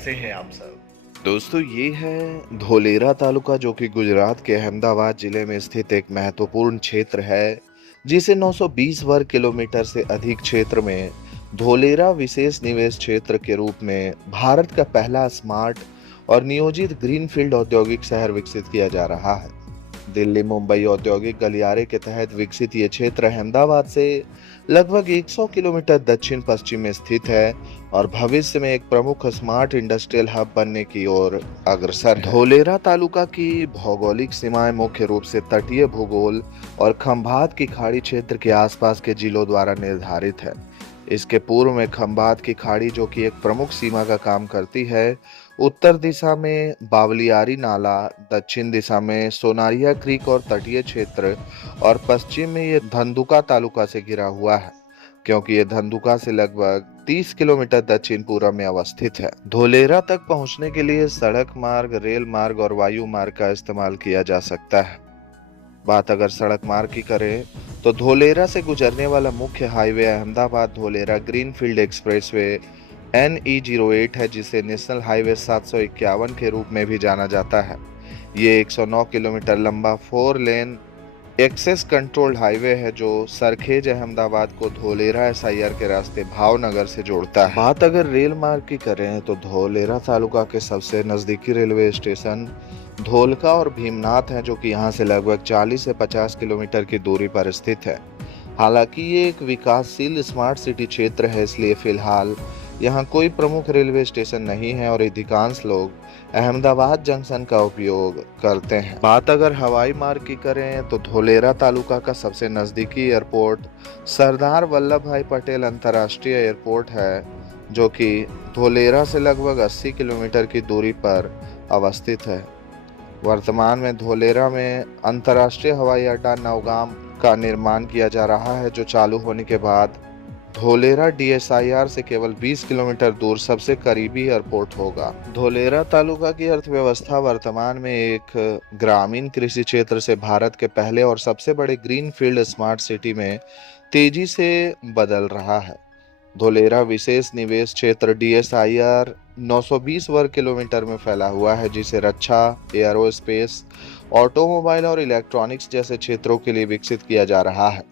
कैसे हैं आप सब? दोस्तों ये है धोलेरा तालुका जो कि गुजरात के अहमदाबाद जिले में स्थित एक महत्वपूर्ण क्षेत्र है जिसे 920 वर्ग किलोमीटर से अधिक क्षेत्र में धोलेरा विशेष निवेश क्षेत्र के रूप में भारत का पहला स्मार्ट और नियोजित ग्रीनफील्ड औद्योगिक शहर विकसित किया जा रहा है। दिल्ली मुंबई औद्योगिक गलियारे के तहत विकसित ये क्षेत्र अहमदाबाद से लगभग 100 किलोमीटर दक्षिण पश्चिम में स्थित है और भविष्य में एक प्रमुख स्मार्ट इंडस्ट्रियल हब बनने की ओर अग्रसर है। धोलेरा तालुका की भौगोलिक सीमाएं मुख्य रूप से तटीय भूगोल और खंभात की खाड़ी क्षेत्र के आसपास के जिलों द्वारा निर्धारित है। इसके पूर्व में खंभात की खाड़ी जो कि एक प्रमुख सीमा का काम करती है, उत्तर दिशा में बावलियारी नाला, दक्षिण दिशा में सोनारिया क्रीक और तटीय क्षेत्र और पश्चिम में ये धंधुका तालुका से घिरा हुआ है, क्योंकि ये धंधुका से लगभग 30 किलोमीटर दक्षिण पूर्व में अवस्थित है। धोलेरा तक पहुंचने के लिए सड़क मार्ग, रेल मार्ग और वायु मार्ग का इस्तेमाल किया जा सकता है। बात अगर सड़क मार्ग की करें तो धोलेरा से गुजरने वाला मुख्य highway Ahmedabad Dholera greenfield expressway NE08 है, जिसे नेशनल हाईवे 751 के रूप में भी जाना जाता है। ये 109 किलोमीटर लंबा 4 लेन एक्सेस कंट्रोल्ड हाईवे है जो सरखेज अहमदाबाद को धोलेरा SIR के रास्ते भावनगर से जोड़ता है। बात अगर रेल मार्ग की करें तो धोलेरा तालुका के सबसे नजदीकी रेलवे स्टेशन धोलका और भीमनाथ हैं, जो कि यहाँ से लगभग 40 से 50 किलोमीटर की दूरी पर स्थित है। हालांकि ये एक विकासशील स्मार्ट सिटी क्षेत्र है, इसलिए फिलहाल यहाँ कोई प्रमुख रेलवे स्टेशन नहीं है और अधिकांश लोग अहमदाबाद जंक्शन का उपयोग करते हैं। बात अगर हवाई मार्ग की करें तो धोलेरा तालुका का सबसे नजदीकी एयरपोर्ट सरदार वल्लभ भाई पटेल अंतर्राष्ट्रीय एयरपोर्ट है, जो कि धोलेरा से लगभग 80 किलोमीटर की दूरी पर अवस्थित है। वर्तमान में धोलेरा में अंतर्राष्ट्रीय हवाई अड्डा नौगाम का निर्माण किया जा रहा है, जो चालू होने के बाद धोलेरा DSIR से केवल 20 किलोमीटर दूर सबसे करीबी एयरपोर्ट होगा। धोलेरा तालुका की अर्थव्यवस्था वर्तमान में एक ग्रामीण कृषि क्षेत्र से भारत के पहले और सबसे बड़े ग्रीनफील्ड स्मार्ट सिटी में तेजी से बदल रहा है। धोलेरा विशेष निवेश क्षेत्र DSIR 920 वर्ग किलोमीटर में फैला हुआ है, जिसे रक्षा, एयरोस्पेस, ऑटोमोबाइल और इलेक्ट्रॉनिक्स जैसे क्षेत्रों के लिए विकसित किया जा रहा है।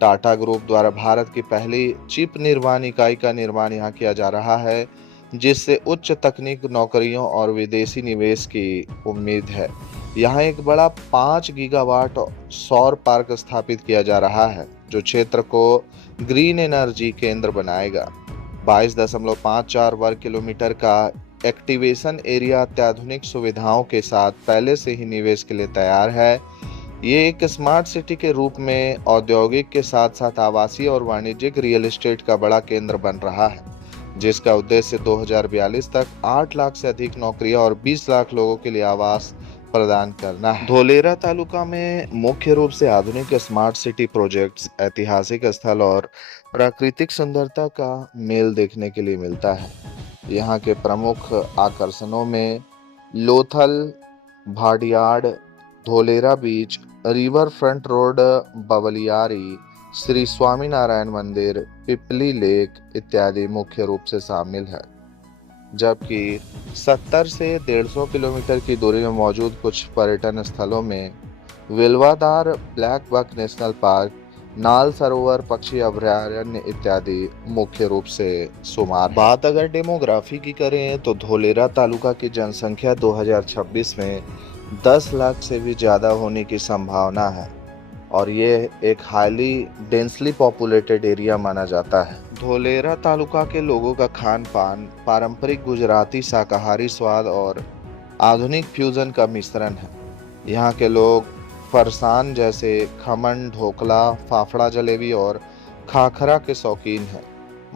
टाटा ग्रुप द्वारा भारत की पहली चिप निर्माण इकाई का निर्माण यहाँ किया जा रहा है, जिससे उच्च तकनीक नौकरियों और विदेशी निवेश की उम्मीद है। यहाँ एक बड़ा 5 गीगावाट सौर पार्क स्थापित किया जा रहा है, जो क्षेत्र को ग्रीन एनर्जी केंद्र बनाएगा। 22.54 वर्ग किलोमीटर का एक्टिवेशन एरिया अत्याधुनिक सुविधाओं के साथ पहले से ही निवेश के लिए तैयार है। ये एक स्मार्ट सिटी के रूप में औद्योगिक के साथ साथ आवासीय और वाणिज्यिक रियल एस्टेट का बड़ा केंद्र बन रहा है, जिसका उद्देश्य 2042 तक 8 लाख से अधिक नौकरियां और 20 लाख लोगों के लिए आवास प्रदान करना है। धोलेरा तालुका में मुख्य रूप से आधुनिक स्मार्ट सिटी प्रोजेक्ट्स, ऐतिहासिक स्थल और प्राकृतिक सुंदरता का मेल देखने के लिए मिलता है। यहाँ के प्रमुख आकर्षणों में Lothal, Bhadiyad, Dholera beach, river front road, Bavliyari, Shri Swaminarayan मंदिर, पिपली लेक इत्यादि मुख्य रूप से शामिल है। जबकि 70 से 150 किलोमीटर की दूरी में मौजूद कुछ पर्यटन स्थलों में वेलवादार ब्लैक बक नेशनल पार्क, नाल सरोवर पक्षी अभयारण्य इत्यादि मुख्य रूप से शुमार। बात अगर डेमोग्राफी की करें तो धोलेरा तालुका की जनसंख्या 2026 में 10 लाख से भी ज़्यादा होने की संभावना है और ये एक हाईली डेंसली पॉपुलेटेड एरिया माना जाता है। धोलेरा तालुका के लोगों का खान पान पारंपरिक गुजराती शाकाहारी स्वाद और आधुनिक फ्यूजन का मिश्रण है। यहाँ के लोग फरसान जैसे खमन, ढोकला, फाफड़ा जलेबी और खाखरा के शौकीन हैं।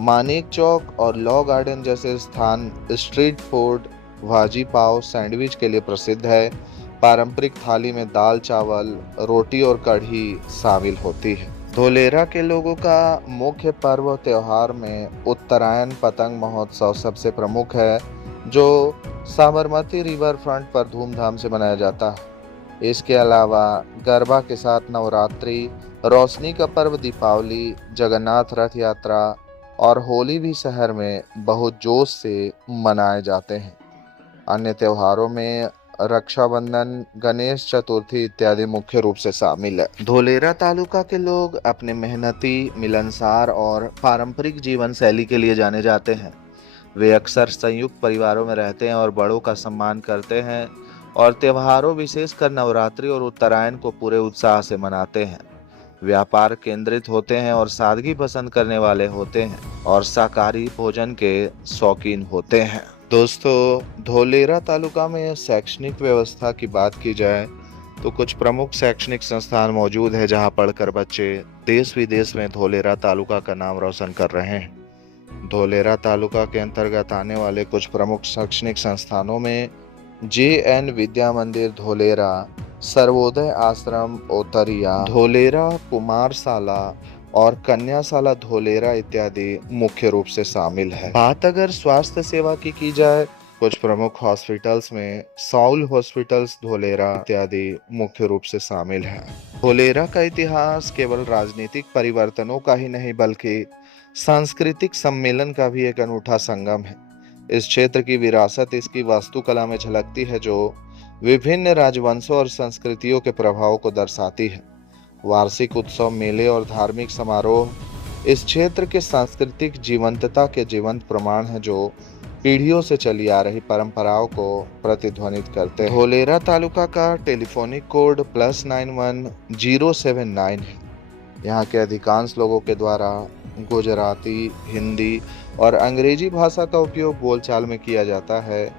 मानिक चौक और लॉ गार्डन जैसे स्थान स्ट्रीट फूड, भाजी पाव, सैंडविच के लिए प्रसिद्ध है। पारंपरिक थाली में दाल, चावल, रोटी और कढ़ी शामिल होती है। धोलेरा के लोगों का मुख्य पर्व त्योहार में उत्तरायण पतंग महोत्सव सबसे प्रमुख है, जो साबरमती रिवर फ्रंट पर धूमधाम से मनाया जाता है। इसके अलावा गरबा के साथ नवरात्रि, रोशनी का पर्व दीपावली, जगन्नाथ रथ यात्रा और होली भी शहर में बहुत जोश से मनाए जाते हैं। अन्य त्योहारों में रक्षाबंधन, गणेश चतुर्थी इत्यादि मुख्य रूप से शामिल है। धोलेरा तालुका के लोग अपने मेहनती, मिलनसार और पारंपरिक जीवन शैली के लिए जाने जाते हैं। वे अक्सर संयुक्त परिवारों में रहते हैं और बड़ों का सम्मान करते हैं और त्योहारों, विशेषकर नवरात्रि और उत्तरायण को पूरे उत्साह से मनाते हैं। व्यापार केंद्रित होते हैं और सादगी पसंद करने वाले होते हैं और शाकाहारी भोजन के शौकीन होते हैं। दोस्तों, धोलेरा तालुका में शैक्षणिक व्यवस्था की बात की जाए तो कुछ प्रमुख शैक्षणिक संस्थान मौजूद है जहां पढ़कर बच्चे देश विदेश में धोलेरा तालुका का नाम रोशन कर रहे हैं। धोलेरा तालुका के अंतर्गत आने वाले कुछ प्रमुख शैक्षणिक संस्थानों में JN विद्या मंदिर धोलेरा, सर्वोदय आश्रम ओतरिया, धोलेरा कुमारशाला और कन्याशाला धोलेरा इत्यादि मुख्य रूप से शामिल है। बात अगर स्वास्थ्य सेवा की जाए, कुछ प्रमुख हॉस्पिटल्स में साउल हॉस्पिटल्स धोलेरा इत्यादि मुख्य रूप से शामिल है। धोलेरा का इतिहास केवल राजनीतिक परिवर्तनों का ही नहीं बल्कि सांस्कृतिक सम्मेलन का भी एक अनूठा संगम है। इस क्षेत्र की विरासत इसकी वास्तुकला में झलकती है, जो विभिन्न राजवंशों और संस्कृतियों के प्रभाव को दर्शाती है। वार्षिक उत्सव, मेले और धार्मिक समारोह इस क्षेत्र के सांस्कृतिक जीवंतता के जीवंत प्रमाण हैं, जो पीढ़ियों से चली आ रही परंपराओं को प्रतिध्वनित करते हैं। धोलेरा तालुका का टेलीफोनिक कोड +91 079 है। यहाँ के अधिकांश लोगों के द्वारा गुजराती, हिंदी और अंग्रेजी भाषा का उपयोग बोलचाल में किया जाता है,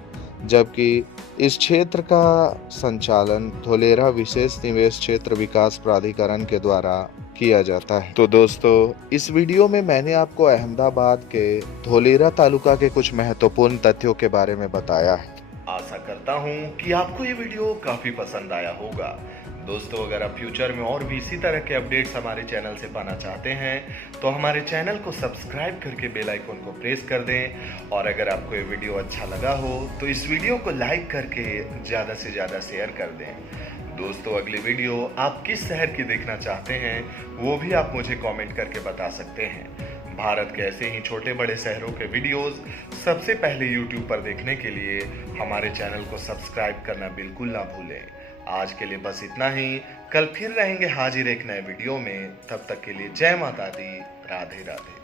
जबकि इस क्षेत्र का संचालन धोलेरा विशेष निवेश क्षेत्र विकास प्राधिकरण के द्वारा किया जाता है। तो दोस्तों, इस वीडियो में मैंने आपको अहमदाबाद के धोलेरा तालुका के कुछ महत्वपूर्ण तथ्यों के बारे में बताया है। आशा करता हूँ कि आपको ये वीडियो काफी पसंद आया होगा। दोस्तों, अगर आप फ्यूचर में और भी इसी तरह के अपडेट्स हमारे चैनल से पाना चाहते हैं तो हमारे चैनल को सब्सक्राइब करके बेल आइकन को प्रेस कर दें। और अगर आपको ये वीडियो अच्छा लगा हो तो इस वीडियो को लाइक करके ज़्यादा से ज़्यादा शेयर कर दें। दोस्तों, अगली वीडियो आप किस शहर की देखना चाहते हैं वो भी आप मुझे कमेंट करके बता सकते हैं। भारत के ऐसे ही छोटे बड़े शहरों के वीडियोस सबसे पहले YouTube पर देखने के लिए हमारे चैनल को सब्सक्राइब करना बिल्कुल ना भूलें। आज के लिए बस इतना ही। कल फिर रहेंगे हाजिर एक नए वीडियो में। तब तक के लिए जय माता दी, राधे राधे।